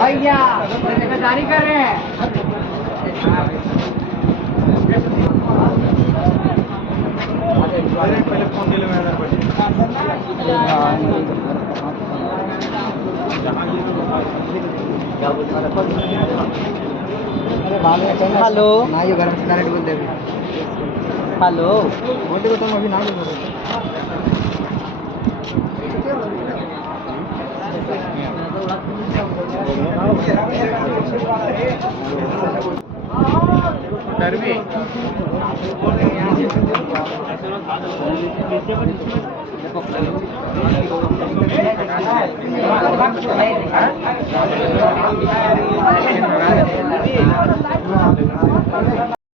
भैया जिम्मेदारी कर रहे हैं। पहले फोन ले लो मेरा हेलो ना ये घर में डायरेक्ट बोल दे हेलो बोलते तो तुम अभी ना बोलो धर्मी